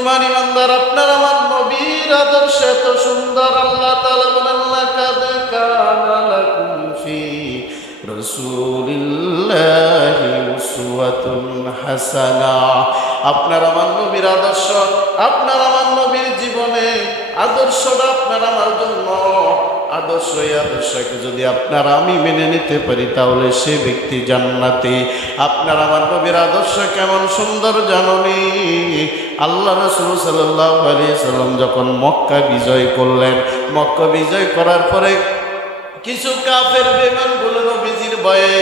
ইমানদার, আপনার আমার নবীর আদর্শ এত সুন্দর। আল্লাহ তাআলা বলেন, লাকাদ কানা লাকুম ফি রাসূলিল্লাহি উসওয়াতুন হাসানাহ। আপনার আমার নবীর আদর্শ, আপনার আমার নবীর জীবনে আদর্শটা আপনার আমার জন্য আদর্শ। এই আদর্শকে যদি আপনার আমি মেনে নিতে পারি তাহলে সে ব্যক্তি জান্নাতি। আপনার আমার নবীর আদর্শ কেমন সুন্দর জানেননি? আল্লাহ রাসূল সাল্লাল্লাহু আলাইহি সাল্লাম যখন মক্কা বিজয় করলেন, মক্কা বিজয় করার পরে কিছু কাফের বেঈমানগুলো নবীজির ভয়ে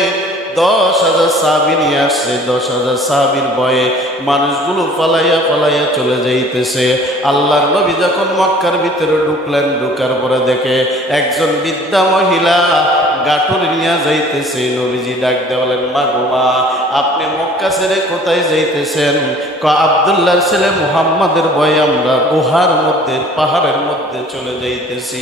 10,000 সাহাবী নিয়ে আসছে। 10,000 সাহাবীর ভয়ে মানুষগুলো পালাইয়া পালাইয়া চলে যাইতেছে। আল্লাহর নবী যখন মক্কার ভিতরে ঢুকলেন, ঢুকার পরে দেখে একজন বৃদ্ধা মহিলা গাটুর নিয়ে যাইতেছে। নবীজি ডাক দিয়ে বলেন, মা গো মা, আপনি মক্কা ছেড়ে কোথায় যাইতেছেন? আব্দুল্লাহর ছেলে মুহাম্মাদের ভয়ে আমরা গুহার মধ্যে, পাহাড়ের মধ্যে চলে যাইতেছি।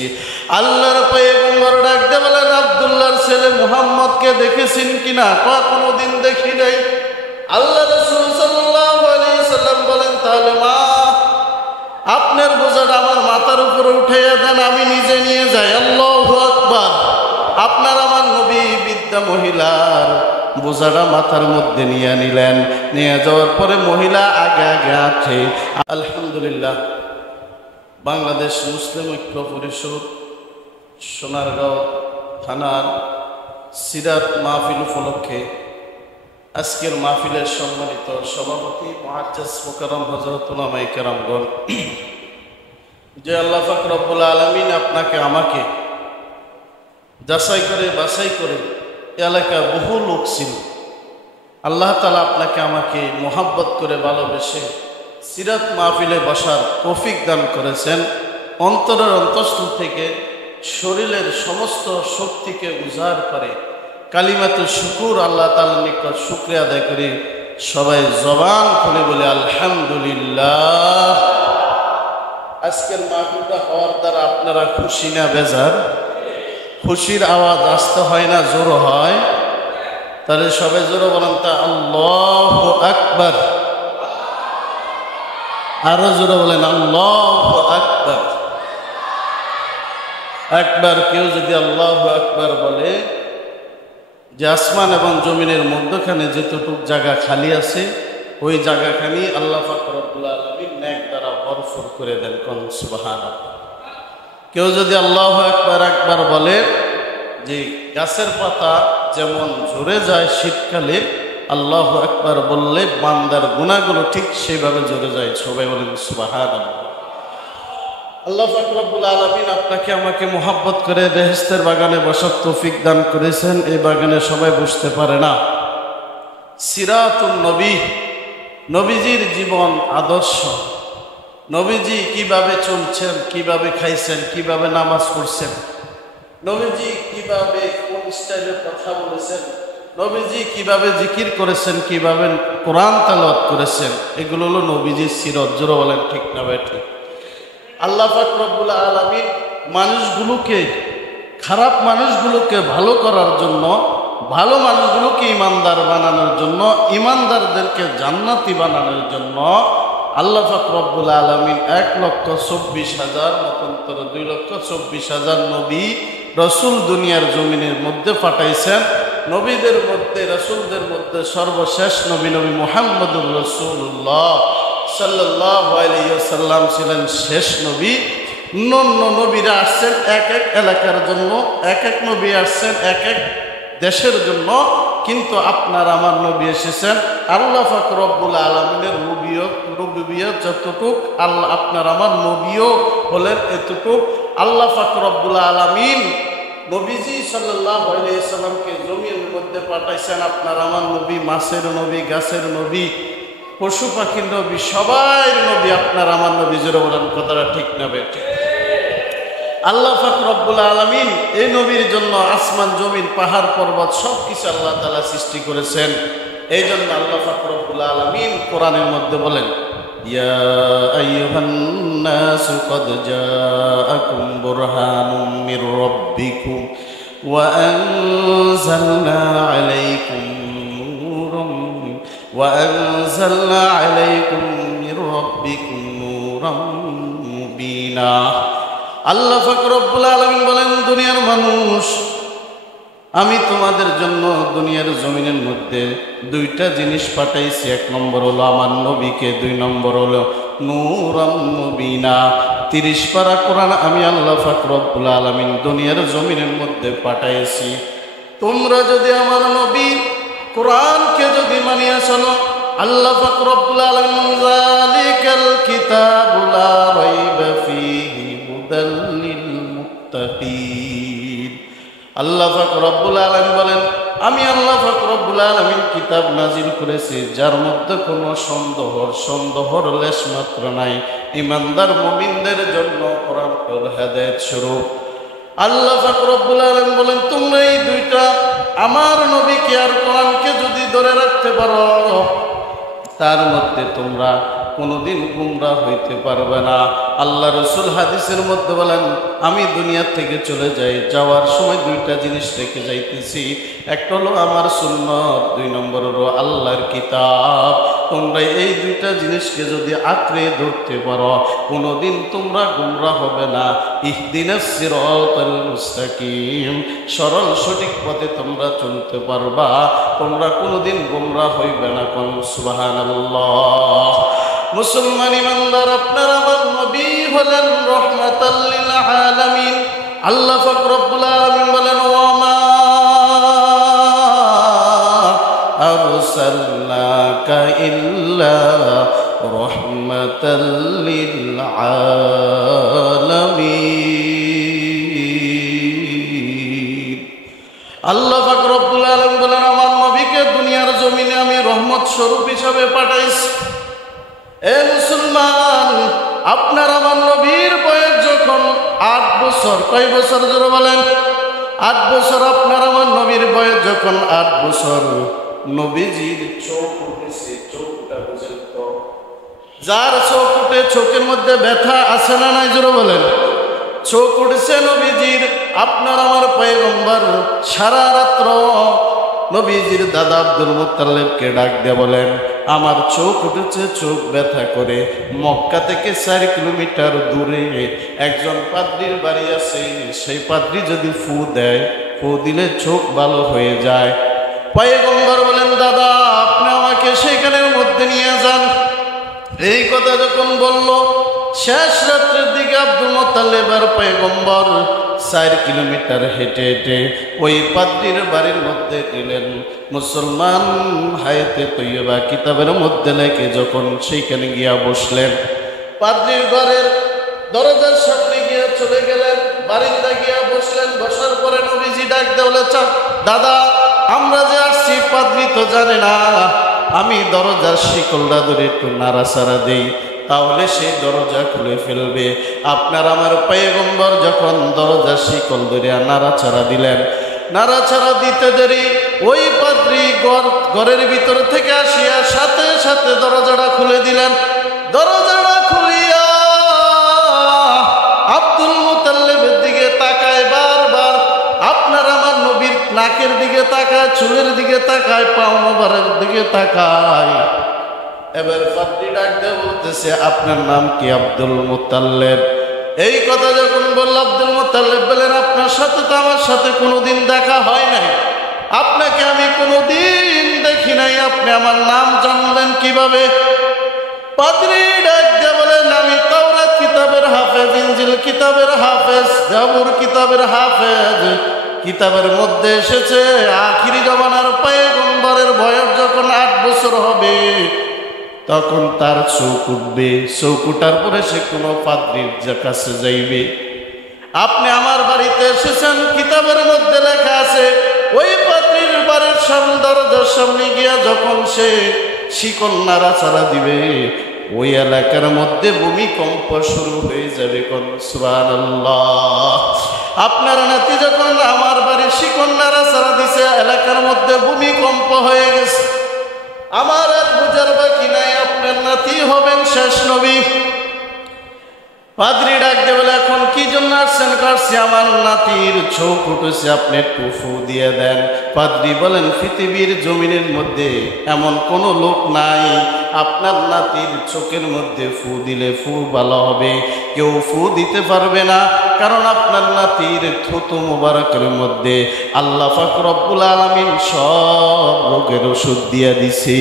আল্লাহর পয়গম্বর ডাক দিয়ে বলেন, আব্দুল্লাহর ছেলে মুহাম্মদকে দেখেছেন কিনা? কোনোদিন দেখি নাই। আল্লাহ রাসূল সাল্লাল্লাহু আলাইহি সাল্লাম বলেন, তাহলে মা, আপনার বোঝাটা আমার মাথার উপরে উঠাইয়া দেন, আমি নিজে নিয়ে যাই। আল্লাহু আকবার। আপনার আমার নবী বৃদ্ধা মহিলার বোঝাটা মাথার মধ্যে নিয়ে নিলেন। নিয়ে যাওয়ার পরে মহিলা আগে আগে আছে। আলহামদুলিল্লাহ, বাংলাদেশ মুসলিম ঐক্য পরিষদ সোনারগাঁও থানার সিরাত মাহফিল উপলক্ষে আজকের মাহফিলের সম্মানিত সভাপতি মুআজ্জাজ মুকাররম হযরত উলামায়ে কেরামগণ, যে আল্লাহ পাক রব্বুল আলামিন আপনাকে আমাকে যাচাই করে বাছাই করে এলাকায় বহু লোক ছিল, আল্লাহ তাআলা আপনাকে আমাকে মোহাব্বত করে ভালোবেসে সিরাত মাহফিলে বসার তৌফিক দান করেছেন। অন্তরের অন্তঃস্থল থেকে শরীরের সমস্ত শক্তিকে উজাড় করে কালিমাতুল শুকুর আল্লাহ তাআলার নিকট শুকরিয়া আদায় করি। সবাই জবান খুলে বলে আলহামদুলিল্লাহ। আজকের মাহফিলটা হওয়ার দ্বারা আপনারা খুশি না বেজার? খুশির আওয়াজ আসতে হয় না, জোর হয়? তাহলে সবাই জোরে বলেন তা আল্লাহু আকবার। আরো জোরে বলেন আল্লাহু আকবার। একবার কেউ যদি আল্লাহু আকবার বলে, যে আসমান এবং জমিনের মধ্যখানে যেটুকু জায়গা খালি আছে ওই জায়গাখানি আল্লাহ পাক রব্বুল আলামিন নেক দ্বারা ভরপুর করে দেন। কোন সুবহানাল্লাহ। কেউ যদি আল্লাহু আকবার একবার বলে, যে গাছের পাতা যেমন ঝরে যায় শীতকালে, আল্লাহু আকবার বললে বান্দার গুনাহগুলো ঠিক সেইভাবে ঝরে যায়। সবাই বলেন সুবহানাল্লাহ। আল্লাহ পাক রব্বুল আলামিন আপনাকে আমাকে মোহাব্বত করে বেহেশতের বাগানে বসার তৌফিক দান করেছেন। এই বাগানে সবাই বসতে পারে না। সিরাতুন নবী, নবীজির জীবন আদর্শ, নবীজি কিভাবে চলছেন, কিভাবে খাইছেন, কিভাবে নামাজ পড়ছেন, নবীজি কিভাবে কোন স্টাইলে কথা বলেছেন, নবীজি কিভাবে জিকির করেছেন, কিভাবে কোরআন তেলাওয়াত করেছেন, এগুলো হলো নবীজির সিরত। জোরে বলেন ঠিক না ঠিক? আল্লাহ পাক রব্বুল আলামিন মানুষগুলোকে, খারাপ মানুষগুলোকে ভালো করার জন্য, ভালো মানুষগুলোকে ইমানদার বানানোর জন্য, ইমানদারদেরকে জান্নাতি বানানোর জন্য আল্লাহ পাক রব্বুল আলামিন 1,24,000 মতান্তর 2,24,000 নবী রসুল দুনিয়ার জমিনের মধ্যে পাঠাইছেন। নবীদের মধ্যে, রসুলদের মধ্যে সর্বশেষ নবী মুহাম্মদুর রাসূলুল্লাহ সাল্লাল্লাহু আলাইহি ওয়াসাল্লাম ছিলেন শেষ নবী। অন্য নবীরা আসছেন এক এক এলাকার জন্য, এক এক নবী আসছেন এক এক দেশের জন্য, কিন্তু আপনার আমার নবী এসেছেন আল্লাহ পাক রব্বুল আলামিনের রুবুবিয়ত যতটুক, আল্লাহ আপনার আমার নবীও হলেন এতটুক। আল্লাহ পাক রব্বুল আলামিন নবীজি সাল্লাল্লাহু আলাইহি ওয়াসাল্লামকে জমিনের মধ্যে পাঠাইছেন। আপনার আমার নবী মাছের নবী, গাছের নবী, পশু পাখির নবী, সবাই নবী আপনার আমার নবী। জোরে বলেন কথাটা ঠিক না বেঠিক? আল্লাহ পাক রব্বুল আলামিন এই নবীর জন্য আসমান জমিন পাহাড় পর্বত সব কিছু আল্লাহ তাআলা সৃষ্টি করেছেন। এই জন্য আল্লাহ পাক রব্বুল আলামিন কোরআনের মধ্যে বলেন, ইয়া আইয়ুহান নাসু ক্বাদ জাআকুম বুরহানুম মির রাব্বিকুম ওয়া আনজালনা আলাইকুম নূরাম ওয়া আনজালনা আলাইকুম মির রাব্বিকুম নূরাম মুবিনা। আল্লাহ পাক রব্বুল আলামিন বলেন, দুনিয়ার মানুষ, আমি তোমাদের জন্য দুনিয়ার জমিনের মধ্যে দুইটা জিনিস পাঠাইছি। এক নম্বর হলো আমার নবীকে, দুই নম্বর হলো নূরাম মুবিনা। 30 পারা কোরআন আমি আল্লাহ পাক রব্বুল আলামিন দুনিয়ার জমিনের মধ্যে পাঠাইছি। তোমরা যদি আমার নবী কোরআনকে যদি মানিয়া চলো, আল্লাহ পাক রব্বুল আলামিন যালিকাল কিতাবু লা রাইবা ফীহি হুদাল লিল মুত্তাকিন। আল্লাহ পাক রব্বুল আলামিন বলেন, আমি আল্লাহ পাক রব্বুল আলামিন কিতাব নাজিল করেছি যার মধ্যে কোনো সন্দেহর লেশ মাত্র নাই। ঈমানদার মুমিনদের জন্য কোরআন হল হেদায়েত স্বরূপ। আল্লাহ পাক রব্বুল আলামিন বলেন, তোমরা এই দুইটা আমার নবীকে আর কোরআনকে যদি ধরে রাখতে পারো, তার মধ্যে তোমরা কোনোদিন গুমরাহ হইতে পারবে না। আল্লাহ রসুল হাদিসের মধ্যে বলেন, আমি দুনিয়া থেকে চলে যাই, যাওয়ার সময় দুইটা জিনিস রেখে যাইতেছি। একটা হলো আমার সুন্নত, দুই নম্বর হলো আল্লাহর কিতাব। তোমরা এই দুইটা জিনিসকে যদি আঁকড়ে ধরতে পারো, কোনোদিন তোমরা গুমরাহ হবে না। ইহদিনাস সিরাতাল মুস্তাকিম, সরল সঠিক পথে তোমরা চলতে পারবা, তোমরা কোনোদিন গুমরাহ হইবে না। কোন সুবহানাল্লাহ। মুসলমান ইমানদার, আপনার আমার নবী হলেন রাহমাতাল লিল আলামিন। আল্লাহ পাক রব্বুল আলামিন বলেন, ওয়া মা আরসালনাকা ইল্লা রাহমাতাল লিল আলামিন। আল্লাহ পাক রব্বুল আলামিন বলেন, আমার নবীকে দুনিয়ার জমিনে আমি রহমত স্বরূপ হিসাবে পাঠাইছি। এ মুসলমান, আপনার আমার নবীর বয়স যখন 8 বছর, কয় বছর জোরে বলেন? 8 বছর। আপনার আমার নবীর বয়স যখন 8 বছর, নবীজির চোখ উঠেছে। চোখটা বুঝেন তো, যার চোখ উঠে চোখের মধ্যে ব্যথা আছে না নাই? জোরে বলেন। চোখ উঠেছে নবীজির। আপনার আমার পয়গম্বর সারা রাত্র নবীজির দাদা আব্দুল মুত্তালিবকে ডাক দিয়ে বলেন, আমার চোখ উঠেছে, চোখ ব্যথা করে। মক্কা থেকে 4 কিলোমিটার দূরে একজন পাদ্রীর বাড়ি আছে, সেই পাদ্রী যদি ফু দেয়, ফু দিলে চোখ ভালো হয়ে যায়। পয়গম্বর বলেন, দাদা আপনি আমাকে সেইখানের মধ্যে নিয়ে যান। এই কথা যখন বলল, শেষ রাত্রের দিকে আব্দুল মুত্তালিব আর পয়গম্বর 4 কিলোমিটার হেঁটে হেঁটে ওই পাদ্রীর বাড়ির মধ্যে দিলেন। মুসলমান, হায়াতে তৈয়বা কিতাবের মধ্যে লেখে যখন সেইখানে গিয়া বসলেন, পাদ্রীর ঘরের দরজার সামনে গিয়া চলে গেলেন, বারিন্দা গিয়া বসলেন। বসার পরে নবীজি ডাক দিয়ে বলে, দাদা আমরা যে আসছি পাদ্রী তো জানে না, আমি দরজার শিকলটা ধরে একটু নাড়াচাড়া দেই, তাহলে সেই দরজা খুলে ফেলবে। আপনার আমার পয়গম্বর যখন দরজার শিকল ধরে নাড়াচাড়া দিলেন, নাড়াচাড়া দিতে দেরি ওই পাদ্রী ঘরের ভিতর থেকে আসিয়া সাথে সাথে দরজাটা খুলে দিলেন। দরজাটা খুলিয়া আব্দুল মুত্তালিবের দিকে তাকায়, বারবার আপনার আমার নবীর নাকের দিকে তাকায়, চুলের দিকে তাকায়, পাও মোবারকের দিকে তাকায়। এবার পাদ্রী ডাক দিয়ে বলতেছে, আপনার নাম কি? Abdul Muttalib. এই কথা যখন বলল, আব্দুল মুত্তালিব বলেন, আপনার সাথে তো আমার সাথে কোনোদিন দেখা হয় নাই, আপনাকে আমি কোনোদিন দেখি নাই, আপনি আমার নাম জানলেন কিভাবে? পাদ্রী ডাক দিয়ে বলেন, আমি তাওরাত কিতাবের হাফেজ, ইনজিল কিতাবের হাফেজ, জাবুর কিতাবের হাফেজ। কিতাবের মধ্যে এসেছে আখিরি জামানার পয়গম্বরের বয়স যখন 8 বছর হবে, তখন তার চোখ উঠবে। চোখ উঠার পরে সে কোনো পাদ্রীর কাছে যাইবে। আপনি আমার বাড়িতে এসেছেন, কিতাবের মধ্যে লেখা আছে ওই পাদ্রীর বাড়ির সামনে দরজার সামনে গিয়া যখন সে শিকল নাড়াচাড়া দিবে, ওই এলাকার মধ্যে ভূমিকম্প শুরু হয়ে যাবে। কোন সুবহানাল্লাহ। আপনার নাতি যখন আমার বাড়ির শিকল নাড়াচাড়া দিছে, এলাকার মধ্যে ভূমিকম্প হয়ে গেছে। আমার আর বুঝার বাকি নাই, আপনার নাতি হবেন শেষ নবী। পাদ্রী ডাক দিয়ে বলে, এখন কি জন্য আসছেন? কাটছি, আমার নাতির চোখ উঠেছে, আপনি একটু ফু দিয়ে দেন। পাদ্রী বলেন, পৃথিবীর জমিনের মধ্যে এমন কোনো লোক নাই আপনার নাতির চোখের মধ্যে ফু দিলে ফু ভালো হবে, কেউ ফু দিতে পারবে না, কারণ আপনার নাতির থুতু মুবারকের মধ্যে আল্লাহ পাক রব্বুল আলামিন সব রোগের ওষুধ দিয়ে দিছে।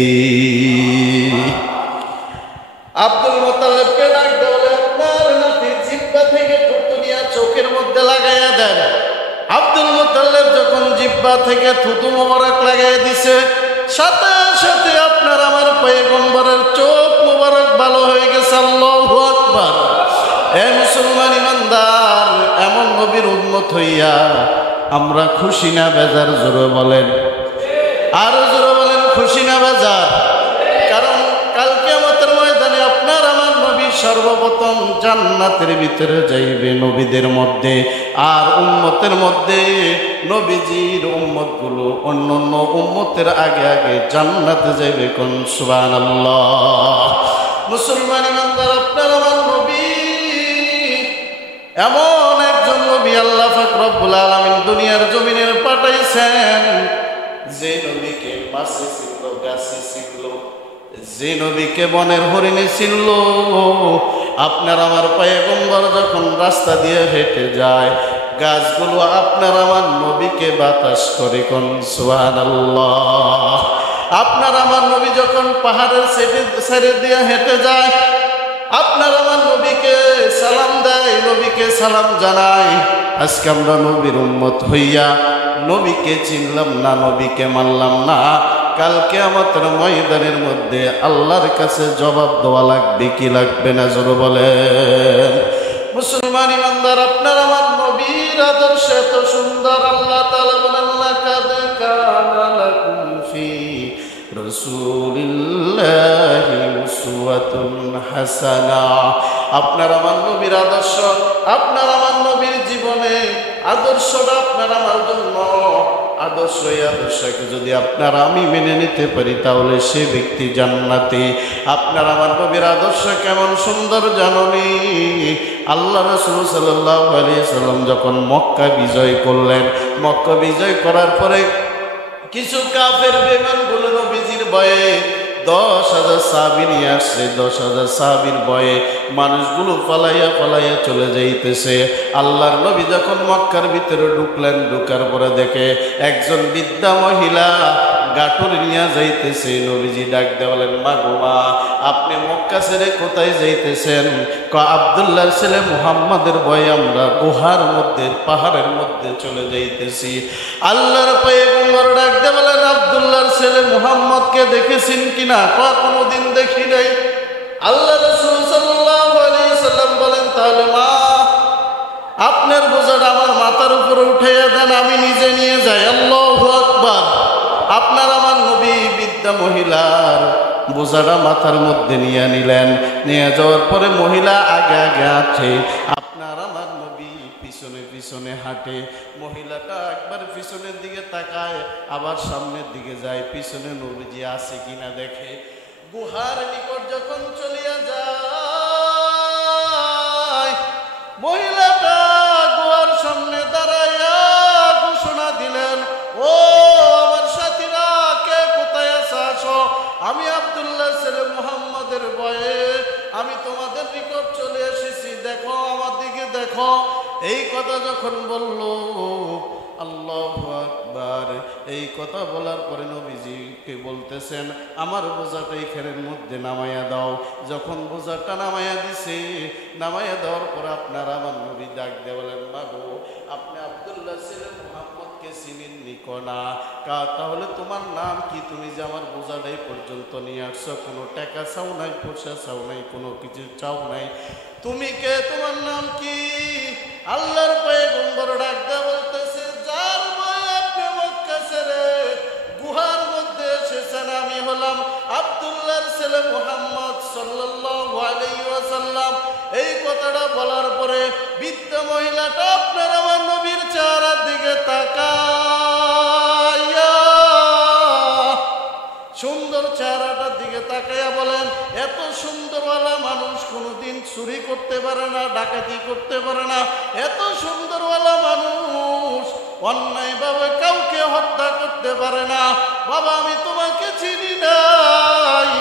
আব্দুল মুত্তালিবকে ডাক দিয়ে বলে, আপনার নাতির জিহ্বা থেকে থুতু নিয়ে চোখের মধ্যে লাগাইয়া দেন। আব্দুল মুত্তালিব যখন জিহ্বা থেকে থুতু মুবারক লাগাইয়া দিছে, সাথে সাথে আপনার আমার পয়গম্বরের চোখ মুবারক ভালো হয়ে গেছে। আল্লাহু আকবার। এ মুসলমান ইমানদার, এমন নবীর উম্মত হইয়া আমরা খুশি না বেজার? জোরে বলেন, আরো জোরে বলেন, খুশি না বেজার? কারণ কাল কিয়ামতের ময়দানে আপনার আমার নবী সর্বপ্রথম জান্নাতের ভিতরে যাইবে নবীদের মধ্যে, আর উম্মতের মধ্যে নবীজির উম্মতগুলো অন্য অন্য উম্মতের আগে আগে জান্নাতে যাইবে। কোন সুবহানাল্লাহ। মুসলমান ইমানদার, আপনার আমার নবী এমন একজন নবী আল্লাহ পাক রব্বুল আলামিন দুনিয়ার জমিনে পাঠাইছেন, যে নবীকে মাছে ছিল, গাছে ছিল, যে নবীকে বনের হরিণে ছিল। আপনার আমার পয়গম্বর যখন রাস্তা দিয়ে হেঁটে যায়, গাছগুলো আপনার আমার নবীকে বাতাস করে। কোন সুবহানাল্লাহ। আপনার আমার নবী যখন পাহাড়ের সাইডে দিয়ে হেঁটে যায়, আপনার আমার নবীকে সালাম দেয়, নবীকে সালাম জানায়। আজকে আমরা নবীর উম্মত হইয়া নবীকে চিনলাম না, নবীকে মানলাম না, কাল কিয়ামতের ময়দানের মধ্যে আল্লাহর কাছে জবাব দেওয়া লাগবে কি লাগবে না? জোরে বলেন। মুসলমান ইমানদার, আপনার আমার নবীর আদর্শ এত সুন্দর, আল্লাহ তাআলা বলেন, লাকাদ কানা লাকুম ফি রাসূলিল্লাহি উসওয়াতুন হাসানা। আপনার আমার নবীর আদর্শ, আপনার আমার নবীর জীবনে আদর্শটা আপনার আমার জন্য আদর্শ। এই আদর্শকে যদি আপনার আমি মেনে নিতে পারি, তাহলে সে ব্যক্তি জান্নাতি। আপনার আমার নবীর আদর্শ কেমন সুন্দর জাননি? আল্লাহ রাসূল সাল্লাল্লাহু আলাইহি সাল্লাম যখন মক্কা বিজয় করলেন, মক্কা বিজয় করার পরে কিছু কাফের বেঈমানগুলো নবীজির ভয়ে 10,000 সাহাবী নিয়ে আসছে। 10,000 সাহাবীর ভয়ে মানুষগুলো পালাইয়া পালাইয়া চলে যাইতেছে। আল্লাহর নবী যখন মক্কার ভিতরে ঢুকলেন, ঢুকার পরে দেখে একজন বৃদ্ধা মহিলা গাটুর নিয়ে যাইতেছে। নবীজি ডাক দিয়ে বলেন, মা গো মা, আপনি মক্কা ছেড়ে কোথায় যাইতেছেন? আব্দুল্লাহর ছেলে মুহাম্মাদের ভয়ে আমরা গুহার মধ্যে, পাহাড়ের মধ্যে চলে যাইতেছি। আল্লাহর পয়গম্বর ডাক দিয়ে বলেন, আব্দুল্লাহর ছেলে মুহাম্মদকে দেখেছেন কিনা? কোনোদিন দেখি নাই। আল্লাহ রাসূল সাল্লাল্লাহু আলাইহি সাল্লাম বলেন, তাহলে মা, আপনার বোঝাটা আমার মাথার উপরে উঠাইয়া দেন, আমি নিজে নিয়ে যাই। আল্লাহু আকবার। আপনার আমার নবী বৃদ্ধা মহিলার বোঝাটা মাথার মধ্যে নিয়ে নিলেন। নিয়ে যাওয়ার পরে মহিলা আগে আগে হাঁটে, আপনার আমার নবী পিছনে পিছনে হাঁটে। মহিলাটা একবার পিছনের দিকে তাকায়, আবার সামনের দিকে যায়, পিছনে নবীজি আছে কিনা দেখে। গুহার নিকট যখন চলিয়া যায়, মহিলাটা গুহার সামনে দাঁড়াইয়া ঘোষণা দিলেন, ও আমার সাথীরা, কে কোথায় আছো? আমি আব্দুল্লাহ ছেলে মুহাম্মাদের ভয়ে আমি তোমাদের নিকট চলে এসেছি, দেখো আমার দিকে দেখো। এই কথা যখন বলল, আল্লাহু আকবার, এই কথা বলার পরে নবীজিকে বলতেছেন, আমার বোঝাটা এই খেরের মধ্যে নামাইয়া দাও। যখন বোঝাটা নামাইয়া দিছে, নামাইয়া দেওয়ার পর আপনার আমার নবী ডাক দিয়ে বলেন, মা গো, আপনি আব্দুল্লাহ ছেলে মুহাম্মদকে চিনেননি না? তাহলে তোমার নাম কি? তুমি যে আমার বোঝাটাই পর্যন্ত নিয়ে আসছো, কোনো টাকা চাও নাই, পয়সা চাও নাই, কোনো কিছু চাও নাই, তুমি কে? তোমার নাম কি? আল্লাহর পয়গম্বর ডাক দিয়ে বলতেছে, যার ভয়ে আপনি মক্কা ছেড়ে গুহার মধ্যে এসেছেন, আমি হলাম আব্দুল্লাহর ছেলে মুহাম্মদ সাল্লাল্লাহু আলাইহি ওয়াসাল্লাম। এই কথাটা বলার পরে বৃদ্ধ মহিলাটা আপনার আমার নবীর চেহারার দিকে তাকায়া, সুন্দর চেহারাটার দিকে তাকাইয়া বলেন, এত সুন্দরওয়ালা মানুষ কোনোদিন চুরি করতে পারে না, ডাকাতি করতে পারে না। এত সুন্দরওয়ালা মানুষ অন্যায়ভাবে কাউকে হত্যা করতে পারে না। বাবা, আমি তোমাকে চিনি নাই,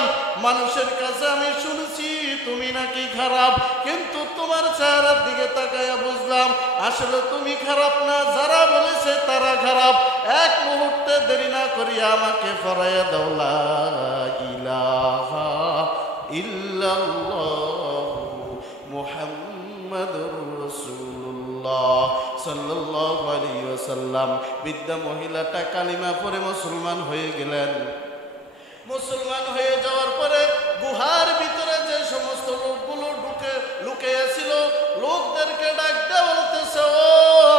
মানুষের কাছে আমি শুনছি তুমি নাকি খারাপ, কিন্তু তোমার চেহারার দিকে তাকাইয়া বুঝলাম আসলে তুমি খারাপ না, যারা বলেছে তারা খারাপ। এক মুহূর্তে দেরি না করিয়া আমাকে ফরাইয়া দাও লা ইলাহা ইল্লাল্লাহু মুহাম্মাদুর রাসূলুল্লাহ সাল্লাল্লাহু আলাইহি ওয়াসাল্লাম। বৃদ্ধা মহিলাটা কালিমা পড়ে মুসলমান হয়ে গেলেন। মুসলমান হয়ে যাওয়ার পরে গুহার ভিতরে যে সমস্ত লোকগুলো লুকিয়েছিল, লোকদেরকে ডাক দেয়া বলতেছে, ও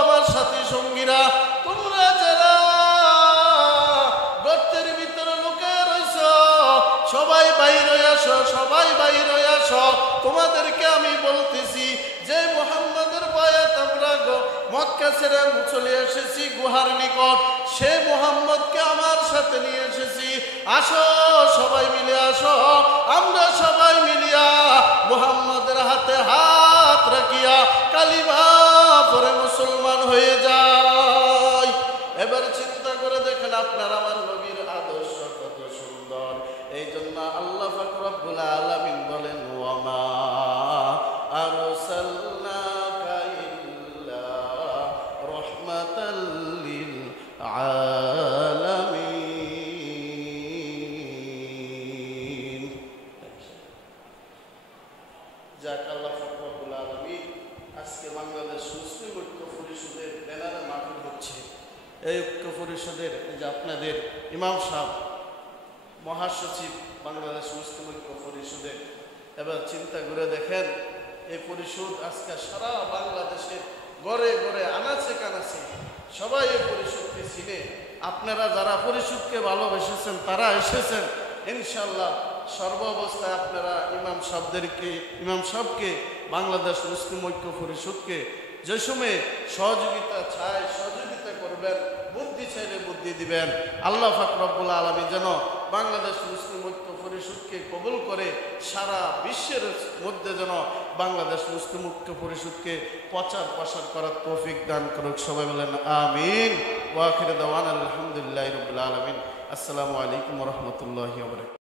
আমার সাথী সঙ্গীরা, তোমরা যারা গর্তের ভিতরে লুকিয়ে রইছ, সবাই বাইর হয়ে আসো, সবাই বাইর হয়ে আসো। তোমাদেরকে আমি বলতেছি যে মুহাম্মাদের বায়াত আমরা মক্কা ছেড়ে চলে এসেছি গুহার নিকট, সে মুহাম্মদকে আমার সাথে নিয়ে এসেছি। আসো, সবাই মিলে আসো, আমরা সবাই মিলিয়া মুহাম্মদের হাতে হাত রাখিয়া কালিমা পড়ে মুসলমান হয়ে যাই। এবার চিন্তা করে দেখেন আপনার আমার নবীর আদর্শ কত সুন্দর। এই জন্য আল্লাহ পাক রব্বুল আলামিন বলেন, ওয়ামা আরসালনাকা ইল্লা রাহমাতাল লিল আলামিন। যাক, আল্লাহ পাক রব্বুল আলামিন আজকে বাংলাদেশ মুসলিম ঐক্য পরিষদের ব্যানারে মাহফিল হচ্ছে। এই ঐক্য পরিষদের যে আপনাদের ইমাম সাহেব, মহাসচিব বাংলাদেশ মুসলিম ঐক্য পরিষদের, এবার চিন্তা করে দেখেন এই পরিষদ আজকে সারা বাংলাদেশের ঘরে ঘরে আনাচে কানাচে সবাই এই পরিষদকে চিনে। আপনারা যারা পরিষদকে ভালোবেসেছেন তারা এসেছেন। ইনশাল্লাহ সর্ব অবস্থায় আপনারা ইমাম সাহেবকে বাংলাদেশ মুসলিম ঐক্য পরিষদকে যে সময় সহযোগিতা চায় সহযোগিতা করবেন, বুদ্ধি চাইলে বুদ্ধি দিবেন। আল্লাহ পাক রব্বুল আলামিন যেন বাংলাদেশ মুসলিম ঐক্য পরিষদকে কবুল করে সারা বিশ্বের মধ্যে যেন বাংলাদেশ মুসলিম ঐক্য পরিষদকে প্রচার প্রসার করার তৌফিক দান করুক। সবাই বলেন আমিন। ওয়া আখিরু দাওয়ানা আলহামদুলিল্লাহি রাব্বিল আলামিন। আসসালামু আলাইকুম ওয়া রাহমাতুল্লাহি ওয়া বারাকাতুহু।